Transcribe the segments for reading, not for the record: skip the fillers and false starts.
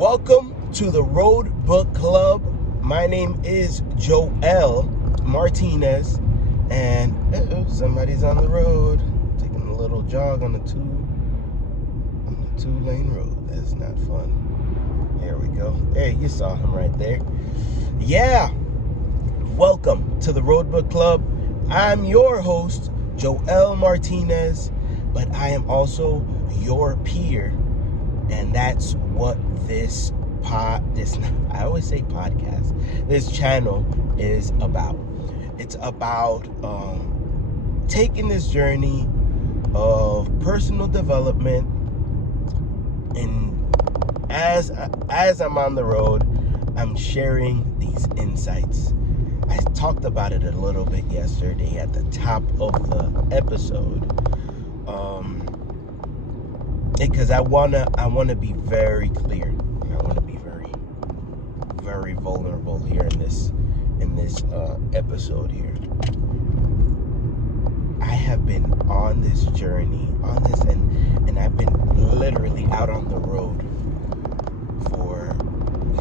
Welcome to the Road Book Club. My name is Joel Martinez, and somebody's on the road taking a little jog on the two-lane road. That's not fun. There we go. Hey, you saw him right there. Yeah. Welcome to the Road Book Club. I'm your host, Joel Martinez, but I am also your peer, and that's what this channel is about. It's about taking this journey of personal development, and as I'm on the road, I'm sharing these insights. I talked about it a little bit yesterday at the top of the episode, because I wanna be very clear. I wanna be very, very vulnerable here in this episode here. I have been on this journey, and I've been literally out on the road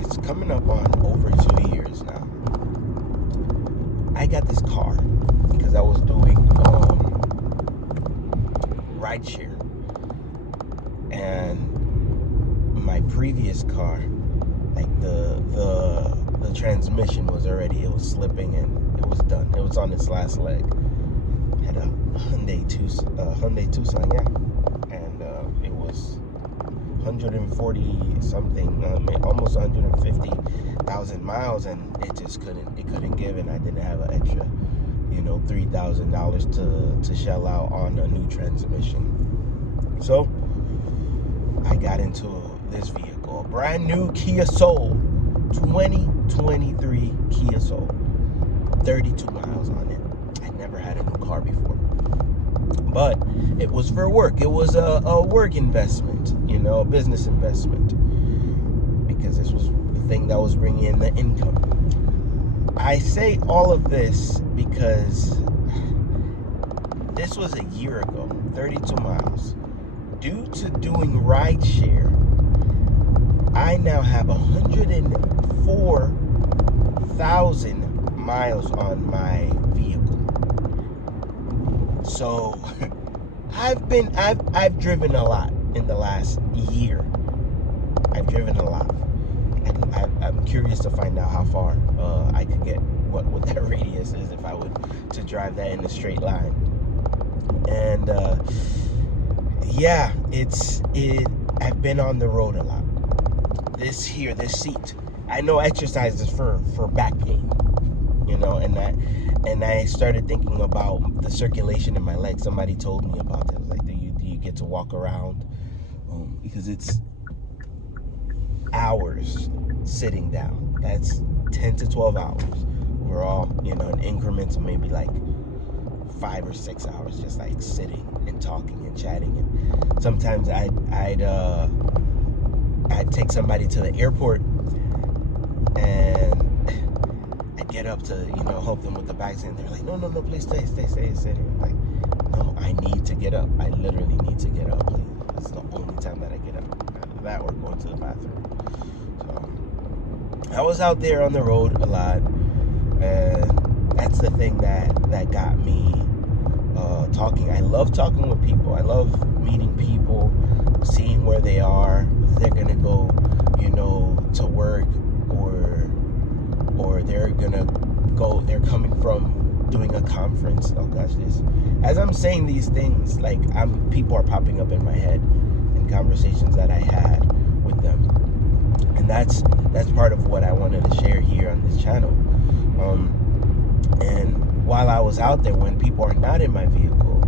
it's coming up on over 2 years now. I got this car because I was doing Rideshare, and my previous car, like the transmission was slipping, and it was done. It was on its last leg. Had a Hyundai Tucson, yeah, and it was 140 something, almost 150,000 miles, and it couldn't give, and I didn't have an extra, $3,000 to shell out on a new transmission. So I got into this vehicle, a brand new Kia Soul, 2023 Kia Soul, 32 miles on it. I never had a new car before, but it was for work. It was a work investment, a business investment, because this was the thing that was bringing in the income. I say all of this because this was a year ago, 32 miles. Due to doing Rideshare, I now have 104,000 miles on my vehicle. So I've driven a lot in the last year. I've driven a lot. I'm curious to find out how far I could get, what that radius is if I would to drive that in a straight line. And I've been on the road a lot. This seat, I know exercise is for back pain, and I started thinking about the circulation in my legs. Somebody told me about that. I was like, do you get to walk around? Because it's hours sitting down. That's 10 to 12 hours. We're all, in increments of maybe like 5 or 6 hours, just like sitting and talking and chatting. And sometimes I'd take somebody to the airport, and I'd get up to, help them with the bags, and they're like, no, please stay. I'm like, no, I need to get up. I literally need to get up, please. It's the only time that I get up. Either that or going to the bathroom. So I was out there on the road a lot, and that's the thing that got me talking. I love talking with people. I love meeting people, seeing where they are, if they're gonna go, to work, or they're coming from doing a conference. Oh gosh, as I'm saying these things, like people are popping up in my head in conversations that I had with them, and that's part of what I wanted to share here on this channel. And while I was out there, when people are not in my vehicle,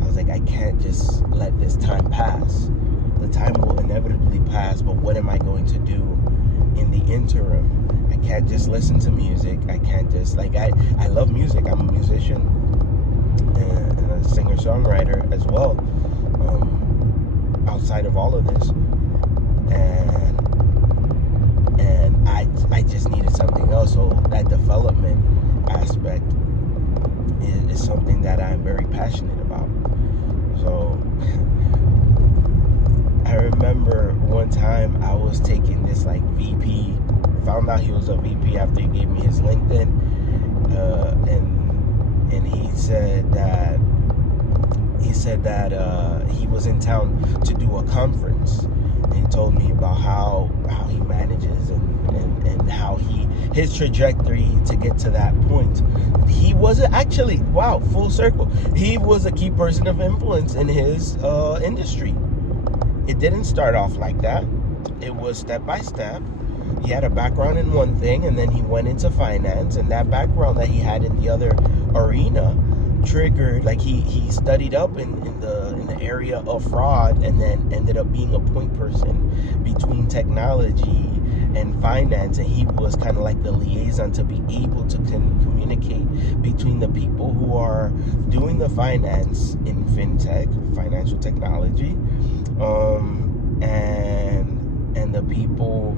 I was like, I can't just let this time pass. The time will inevitably pass, but what am I going to do in the interim? I can't just listen to music. I can't just, I love music. I'm a musician and a singer-songwriter as well, outside of all of this. And I just needed something else. So that development aspect is something that I'm very passionate about. So I remember one time I was taking this like VP, found out he was a VP after he gave me his LinkedIn, and he said that he was in town to do a conference. And he told me about how he manages and how his trajectory to get to that point. He wasn't actually, wow, full circle. He was a key person of influence in his industry. It didn't start off like that. It was step by step. He had a background in one thing, and then he went into finance, and that background that he had in the other arena triggered, like he studied up in the area of fraud, and then ended up being a point person between technology and finance, and he was kind of like the liaison to be able to communicate between the people who are doing the finance in fintech, financial technology, and the people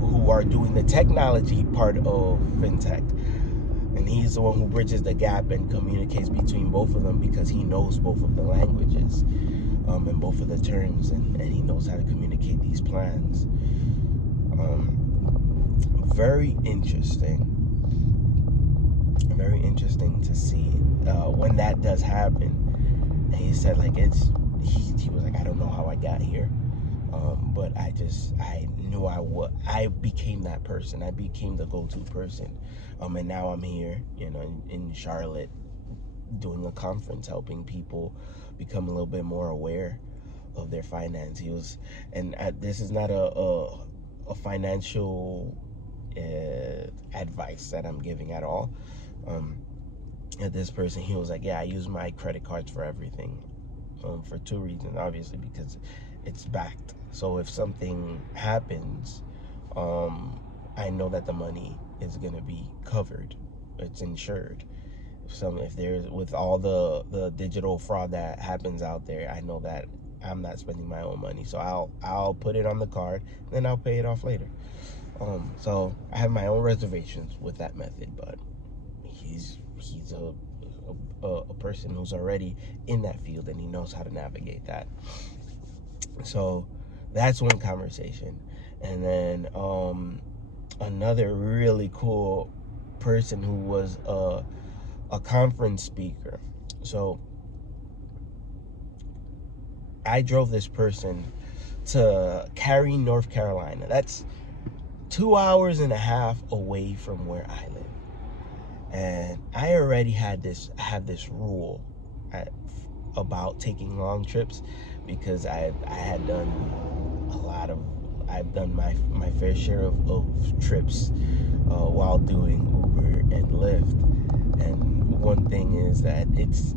who are doing the technology part of fintech. And he's the one who bridges the gap and communicates between both of them, because he knows both of the languages and both of the terms, and he knows how to communicate these plans. Very interesting to see when that does happen. And he said, like, he was like, I don't know how I got here, but I knew I became that person. I became the go-to person, and now I'm here, in Charlotte, doing a conference, helping people become a little bit more aware of their finance. This is not a financial advice that I'm giving at all. This person, he was like, yeah, I use my credit cards for everything, for two reasons. Obviously, because it's backed. So if something happens, I know that the money is going to be covered. It's insured. If there's, with all the digital fraud that happens out there, I know that I'm not spending my own money. So I'll put it on the card, then I'll pay it off later. So I have my own reservations with that method, but he's a person who's already in that field, and he knows how to navigate that. So that's one conversation. And then another really cool person who was a conference speaker. So I drove this person to Cary, North Carolina. That's 2.5 hours away from where I live. And I already have this rule about taking long trips, because I've done my fair share of trips while doing Uber and Lyft. And one thing is that it's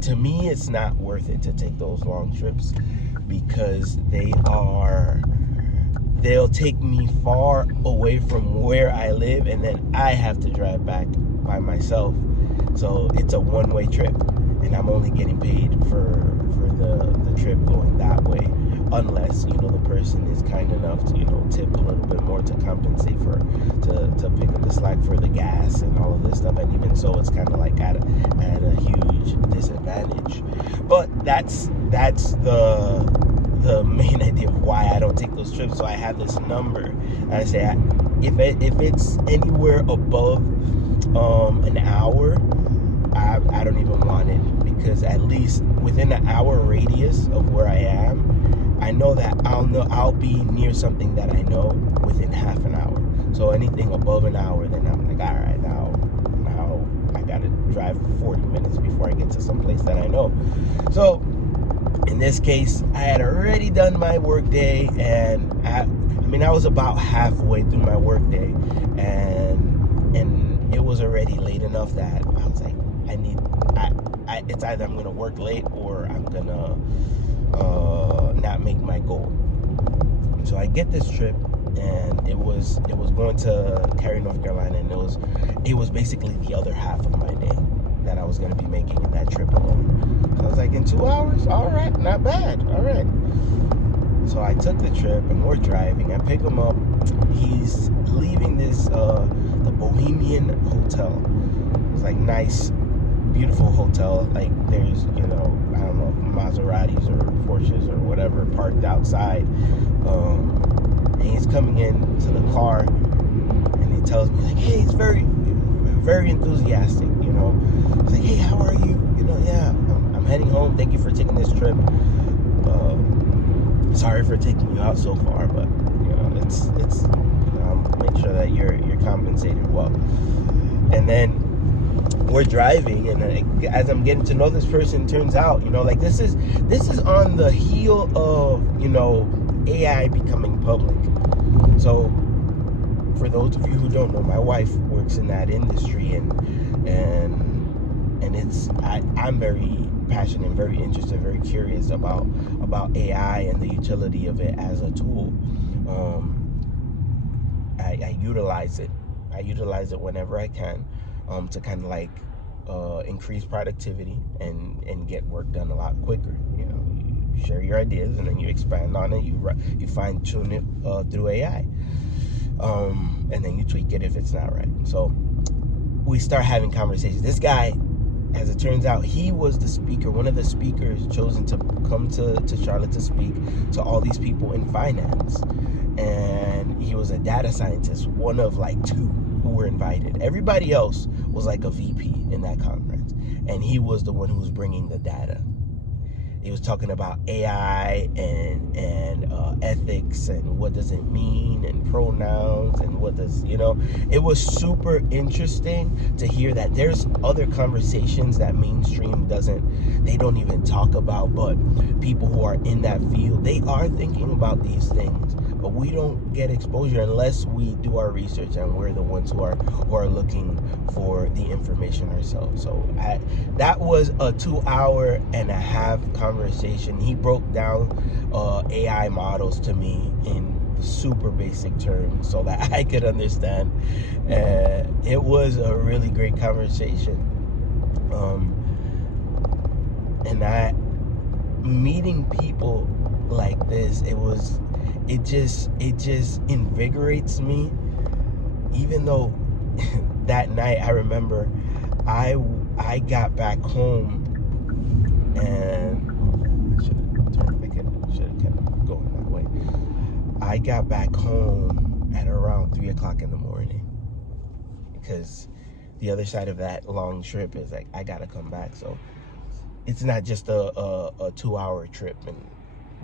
to me, it's not worth it to take those long trips, because they'll take me far away from where I live, and then I have to drive back by myself. So it's a one-way trip, and I'm only getting paid for the trip going that way, unless the person is kind enough to tip a little bit more to compensate to pick up the slack for the gas and all of this stuff. And even so, it's kind of like at a huge disadvantage. But that's the main idea of why I don't take those trips. So I have this number. I say, if it's anywhere above an hour, I don't even want it, because at least within an hour radius of where I am, I know that I'll be near something that I know within half an hour. So anything above an hour, then I'm like, all right, now I gotta drive 40 minutes before I get to some place that I know. So in this case, I had already done my work day, and I was about halfway through my work day, and it was already late enough that I was like, it's either I'm gonna work late or I'm gonna not make my goal. So I get this trip, and it was going to Cary, North Carolina, and it was basically the other half of my day that I was gonna be making in that trip alone. So I was like, in 2 hours, all right, not bad, all right. So I took the trip, and we're driving. I pick him up. He's leaving this the Bohemian Hotel. It's like nice, beautiful hotel. Like there's I don't know, Maseratis or Porsches or whatever parked outside. And he's coming into the car, and he tells me, like, hey, he's very, very enthusiastic, you know. He's like, hey, how are you? You know, yeah, I'm heading home. Thank you for taking this trip. Sorry for taking you out so far, but you know, it's you know, I'll make sure that you're compensated well. And then we're driving, and as I'm getting to know this person, turns out, you know, like this is on the heel of, you know, AI becoming public. So for those of you who don't know, my wife works in that industry, and it's I'm very passionate, very interested, very curious about AI and the utility of it as a tool. I utilize it. I utilize it whenever I can, to kind of like increase productivity and get work done a lot quicker. You know, you share your ideas and then you expand on it. You fine tune it through AI, and then you tweak it if it's not right. So we start having conversations. This guy, as it turns out, he was the speaker, one of the speakers chosen to come to Charlotte to speak to all these people in finance. And he was a data scientist, one of like 2 who were invited. Everybody else was like a VP in that conference. And he was the one who was bringing the data. He was talking about AI and ethics and what does it mean and pronouns and what does, you know. It was super interesting to hear that there's other conversations that mainstream they don't even talk about, but people who are in that field, they are thinking about these things, but we don't get exposure unless we do our research, and we're the ones who are looking for the information ourselves. So that was a 2.5-hour conversation. He broke down AI models to me in super basic terms so that I could understand. It was a really great conversation. And meeting people like this, it just invigorates me. Even though that night, I remember I got back home, and I should have kept going that way. I got back home at around 3 o'clock in the morning, because the other side of that long trip is like I gotta come back. So it's not just a 2-hour trip and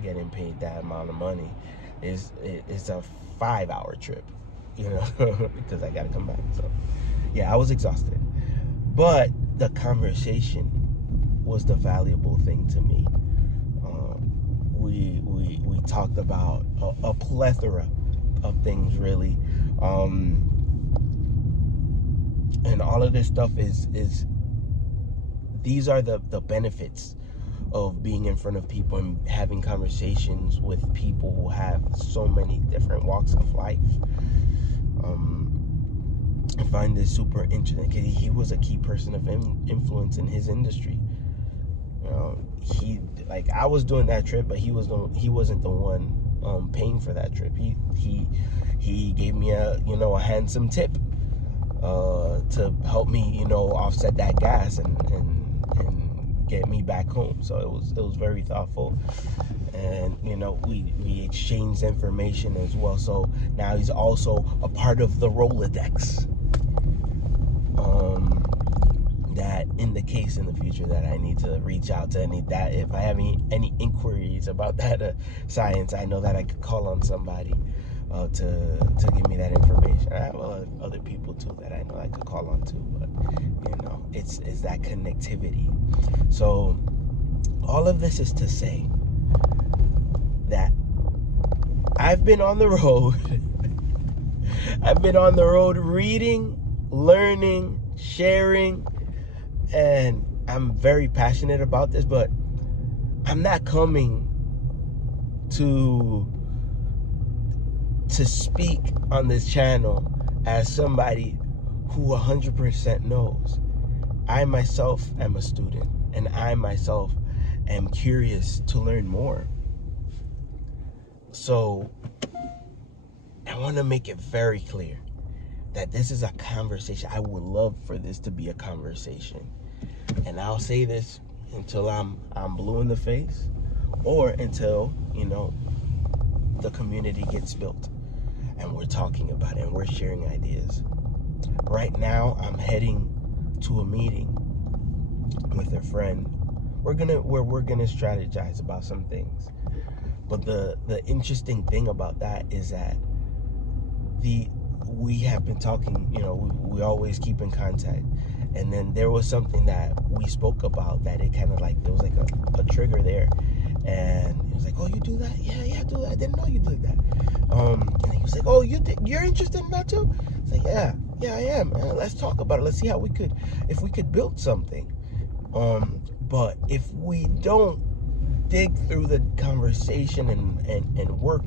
getting paid that amount of money. It's a 5-hour trip, you know, because I gotta come back. So yeah, I was exhausted, but the conversation was the valuable thing to me. We talked about a plethora of things, really, and all of this stuff is these are the benefits of being in front of people and having conversations with people who have so many different walks of life. I find this super interesting because he was a key person of influence in his industry. I was doing that trip, but he wasn't the one paying for that trip. He gave me a handsome tip to help me, offset that gas and get me back home. So it was very thoughtful, and we exchanged information as well. So now he's also a part of the Rolodex, that in the case in the future that I need to reach out to if I have any inquiries about data science, I know that I could call on somebody to give me that information. I have other people too that I know I could call on too, but it's that connectivity. So all of this is to say that I've been on the road. I've been on the road reading, learning, sharing, and I'm very passionate about this, but I'm not coming to speak on this channel as somebody who 100% knows. I myself am a student, and I myself am curious to learn more. So I want to make it very clear that this is a conversation. I would love for this to be a conversation. And I'll say this until I'm blue in the face, or until, you know, the community gets built and we're talking about it and we're sharing ideas. Right now, I'm heading to a meeting with a friend. We're gonna strategize about some things. But the interesting thing about that is that we have been talking, you know, we always keep in contact. And then there was something that we spoke about that it kind of like, there was like a trigger there. And he was like, oh, you do that? Yeah, I do that. I didn't know you did that. And he was like, oh, you're interested in that too? It's like, yeah, I am. Let's talk about it. Let's see if we could build something. But if we don't dig through the conversation and work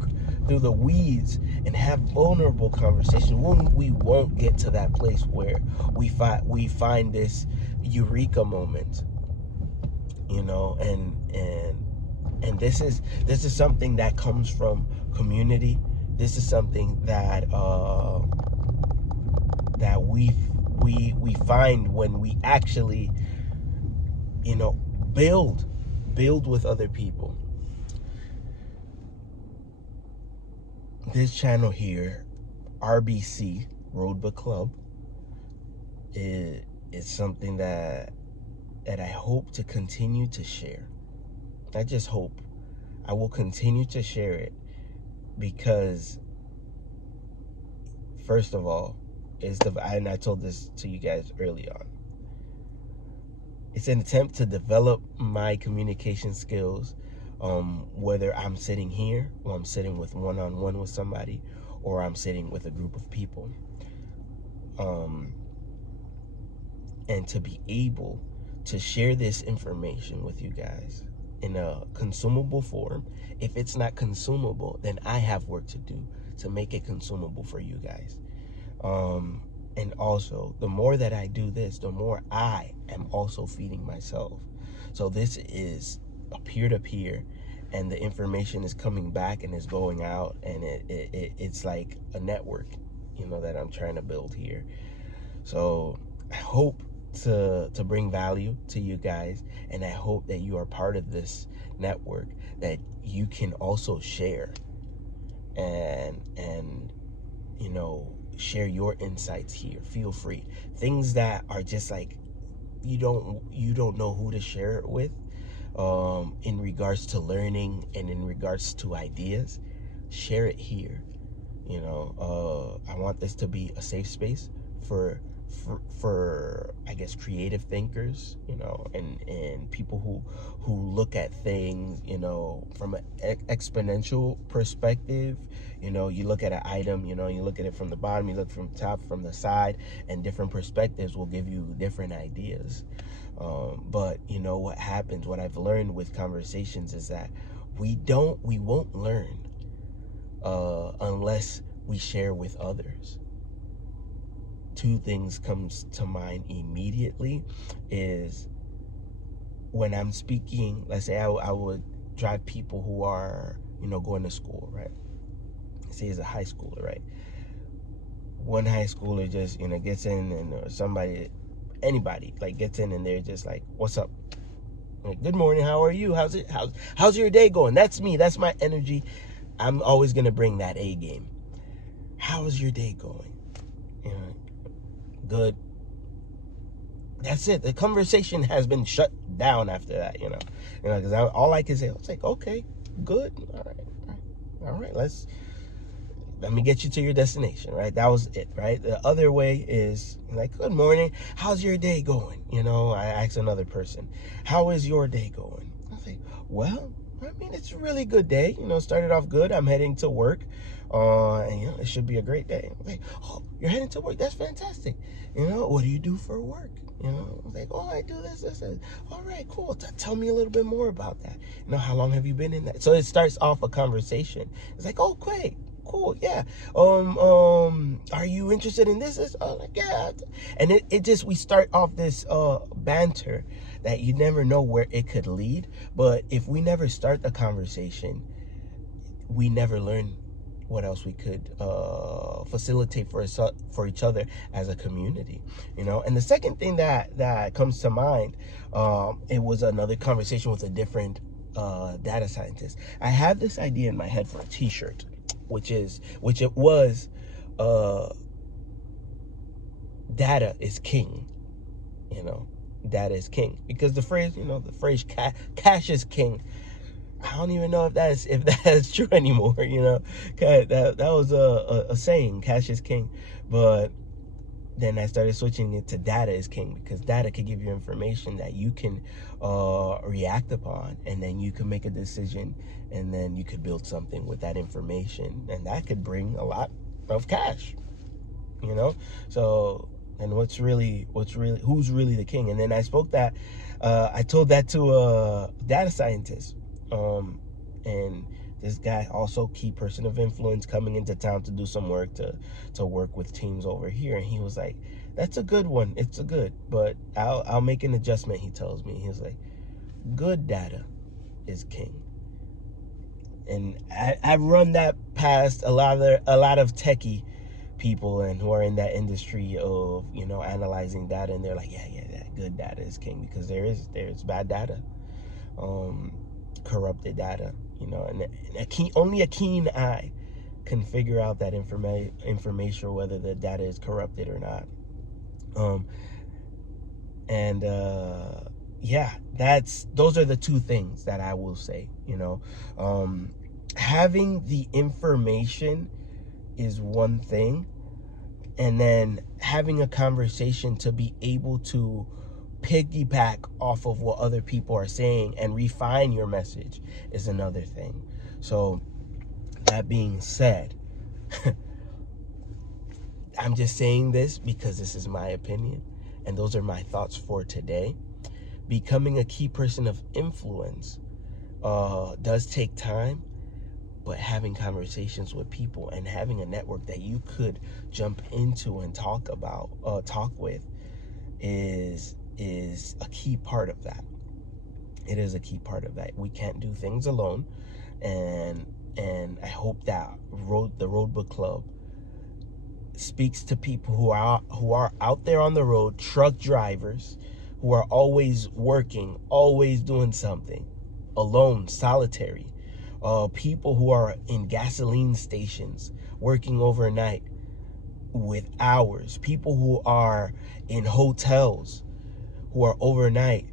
through the weeds and have vulnerable conversations, we won't get to that place where we find this eureka moment, you know. And this is something that comes from community. This is something that we find when we actually, you know, build with other people. This channel here, RBC Road Book Club, is something that I hope to continue to share. I just hope I will continue to share it, because first of all, and I told this to you guys early on, it's an attempt to develop my communication skills, whether I'm sitting here or I'm sitting with one-on-one with somebody, or I'm sitting with a group of people, and to be able to share this information with you guys in a consumable form. If it's not consumable, then I have work to do to make it consumable for you guys. And also, the more that I do this, the more I am also feeding myself. So this is a peer-to-peer, and the information is coming back and is going out, and it's like a network, you know, that I'm trying to build here. So I hope to bring value to you guys, and I hope that you are part of this network, that you can also share and you know, share your insights here. Feel free. Things that are just like you don't know who to share it with, in regards to learning and in regards to ideas, share it here. You know, I want this to be a safe space for I guess creative thinkers, you know, and people who look at things, you know, from an exponential perspective. You know, you look at an item, you know, you look at it from the bottom, you look from the top, from the side, and different perspectives will give you different ideas. But you know what happens, what I've learned with conversations is that we won't learn unless we share with others. Two things comes to mind immediately is when I'm speaking, let's say I would drive people who are, you know, going to school, right? Say as a high schooler, right? One high schooler just, you know, gets in, and anybody like gets in, and they're just like, what's up? Like, good morning, how are you? How's your day going? That's me, that's my energy. I'm always gonna bring that A game. How's your day going? You know, good. That's it. The conversation has been shut down after that, you know, because all I can say, I was like, okay, good, all right, let me get you to your destination, right? That was it, right? The other way is like, good morning, how's your day going? You know, I asked another person, how is your day going? I was like, well, I mean, it's a really good day, you know, started off good. I'm heading to work, and you know, it should be a great day. I'm like, oh, you're heading to work? That's fantastic. You know, what do you do for work? You know, I was like, oh, I do this. All right, cool. Tell me a little bit more about that. You know, how long have you been in that? So it starts off a conversation. It's like, oh, great, cool, yeah. Are you interested in this? Oh, like, yeah. And it just, we start off this banter that you never know where it could lead. But if we never start the conversation, we never learn what else we could facilitate for each other as a community, And the second thing that comes to mind, it was another conversation with a different data scientist. I have this idea in my head for a T-shirt, which it was, data is king. Data is king, because the phrase, cash is king. I don't even know if that's true anymore. That was a saying, cash is king. But then I started switching it to data is king, because data could give you information that you can react upon, and then you can make a decision, and then you could build something with that information, and that could bring a lot of cash. So, and who's really the king? And then I told that to a data scientist, and this guy, also key person of influence, coming into town to do some work, to work with teams over here. And he was like, that's a good one, it's a good, but I'll make an adjustment. He tells me, he was like, good data is king. And I've run that past a lot of techie people, and who are in that industry of analyzing data, and they're like, yeah, good data is king, because there's bad data, corrupted data, and only a keen eye can figure out that information, whether the data is corrupted or not. Those are the two things that I will say. Having the information is one thing, and then having a conversation to be able to piggyback off of what other people are saying and refine your message is another thing. So that being said, I'm just saying this because this is my opinion, and those are my thoughts for today. Becoming a key person of influence does take time, but having conversations with people and having a network that you could jump into and talk with is a key part of that. It is a key part of that. We can't do things alone, and I hope that the Road Book Club speaks to people who are out there on the road, truck drivers who are always working, always doing something, alone, solitary. People who are in gasoline stations working overnight with hours, people who are in hotels who are overnight,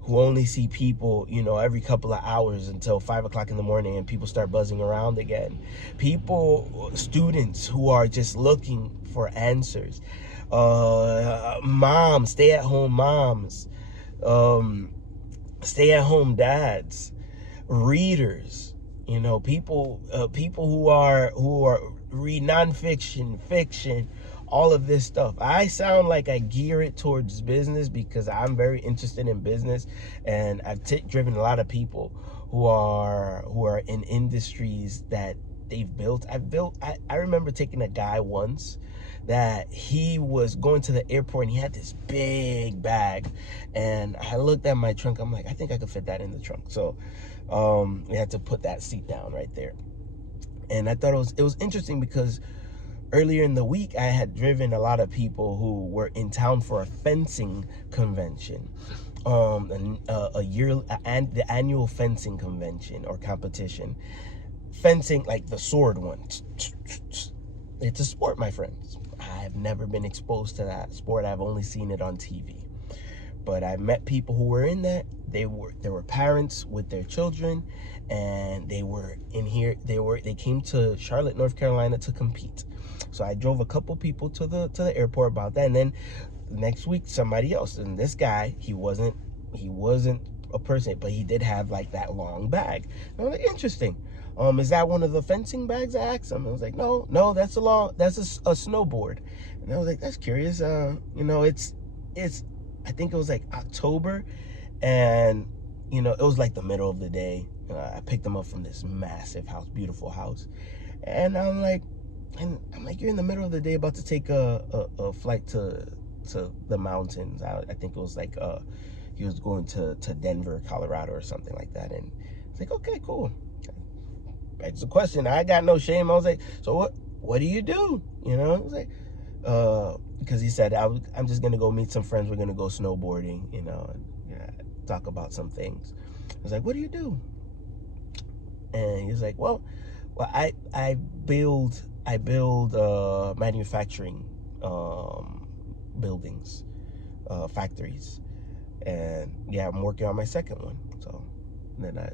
who only see people every couple of hours until 5 o'clock in the morning, and people start buzzing around again. Students who are just looking for answers, moms, stay-at-home moms, stay-at-home dads, readers, people who read nonfiction, fiction, all of this stuff. I sound like I gear it towards business because I'm very interested in business, and I've driven a lot of people who are in industries that they've built. I remember taking a guy once that he was going to the airport, and he had this big bag, and I looked at my trunk. I'm like, I think I could fit that in the trunk. So we had to put that seat down right there. And I thought it was interesting because earlier in the week I had driven a lot of people who were in town for a fencing convention, the annual fencing convention or competition. Fencing, like the sword one. It's a sport, my friends. I've never been exposed to that sport. I've only seen it on TV. But I met people who were in that. There were parents with their children, and they were in here. They came to Charlotte, North Carolina to compete. So I drove a couple people to the airport about that, and then next week somebody else. And this guy, he wasn't a person, but he did have like that long bag. And I was like, interesting. Is that one of the fencing bags? I asked him. I was like, no, that's a snowboard. And I was like, that's curious. It's I think it was like October, and it was like the middle of the day. I picked them up from this massive house, beautiful house, and I'm like, you're in the middle of the day about to take a flight to the mountains. I think it was like he was going to Denver, Colorado, or something like that. And it's like, okay, cool. That's the question. I got no shame. I was like, so what do you do? You know, I was like, because he said, I'm just going to go meet some friends. We're going to go snowboarding, you know, and talk about some things. I was like, what do you do? And he was like, well, I build manufacturing buildings, factories. And yeah, I'm working on my second one. So then I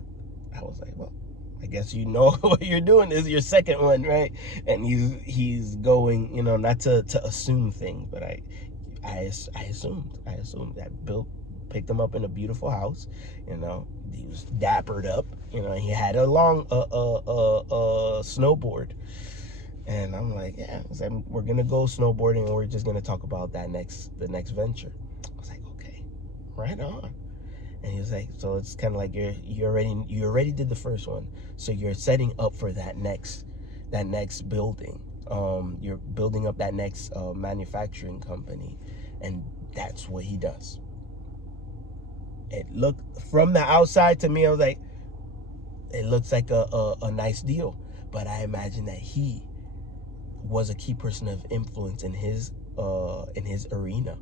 was like, well, I guess you know what you're doing is your second one, right? And he's going, you know, not to assume things, but I assumed that picked him up in a beautiful house, you know. He was dappered up, you know. He had a long snowboard, and I'm like, yeah, we're gonna go snowboarding, and we're just gonna talk about the next venture. I was like, okay, right on. And he was like, so it's kind of like you already did the first one, so you're setting up for that next building. You're building up that next manufacturing company, and that's what he does. It looked from the outside to me, I was like, it looks like a nice deal, but I imagine that he was a key person of influence in his arena,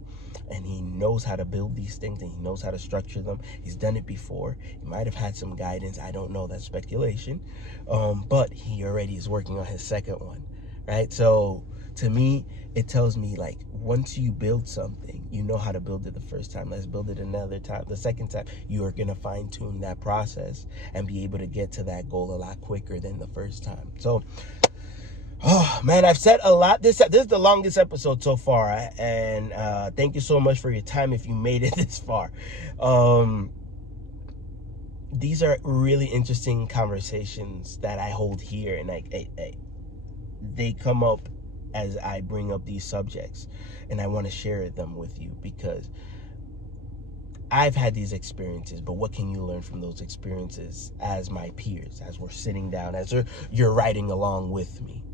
and he knows how to build these things, and he knows how to structure them. He's done it before. He might have had some guidance, I don't know, that's speculation, but he already is working on his second one, right? So to me, it tells me, like, once you build something, you know how to build it the first time. Let's build it another time. The second time, you are going to fine-tune that process and be able to get to that goal a lot quicker than the first time. So oh man, I've said a lot. This is the longest episode so far, and thank you so much for your time if you made it this far. These are really interesting conversations that I hold here, and they come up as I bring up these subjects, and I want to share them with you because I've had these experiences, but what can you learn from those experiences as my peers, as we're sitting down, as you're riding along with me?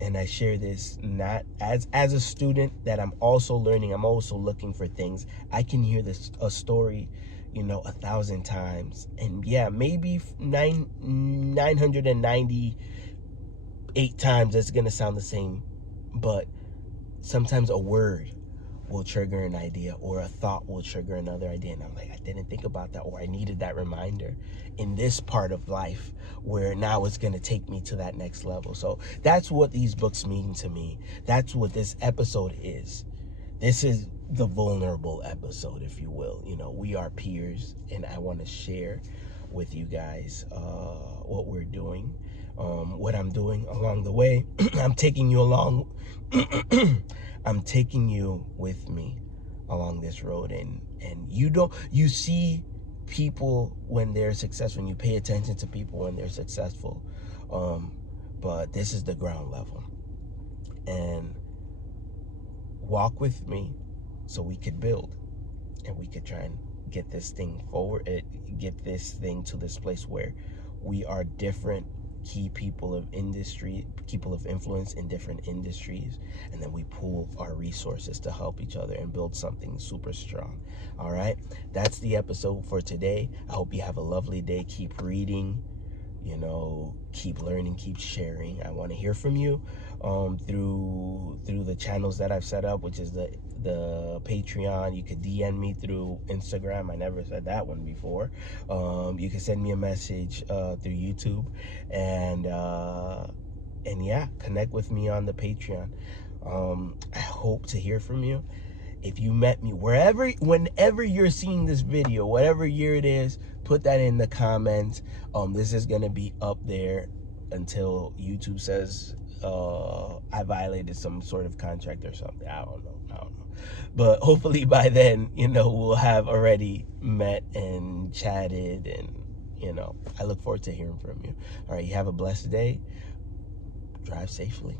And I share this not as a student that I'm also learning. I'm also looking for things. I can hear a story, you know, 1,000 times, and yeah, maybe 998 times it's gonna sound the same, but sometimes a word will trigger an idea, or a thought will trigger another idea, and I'm like, I didn't think about that, or I needed that reminder in this part of life where now it's going to take me to that next level. So that's what these books mean to me. That's what this episode is. This is the vulnerable episode, if you will. You know, we are peers, and I want to share with you guys what we're doing, what I'm doing along the way. I'm taking you along. I'm taking you with me along this road, and you see people when they're successful, and you pay attention to people when they're successful, but this is the ground level, and walk with me so we could build, and we could try and get this thing forward, get this thing to this place where we are different key people of industry, people of influence in different industries, and then we pool our resources to help each other and build something super strong. All right, that's the episode for today. I hope you have a lovely day. Keep reading, you know, keep learning, keep sharing. I want to hear from you through the channels that I've set up, which is the Patreon. You could DM me through Instagram. I never said that one before. You can send me a message through YouTube, and yeah, connect with me on the Patreon. I hope to hear from you. If you met me whenever you're seeing this video, whatever year it is, put that in the comments. This is gonna be up there until YouTube says I violated some sort of contract or something. I don't know. But hopefully by then, you know, we'll have already met and chatted, and you know, I look forward to hearing from you. All right, you have a blessed day. Drive safely.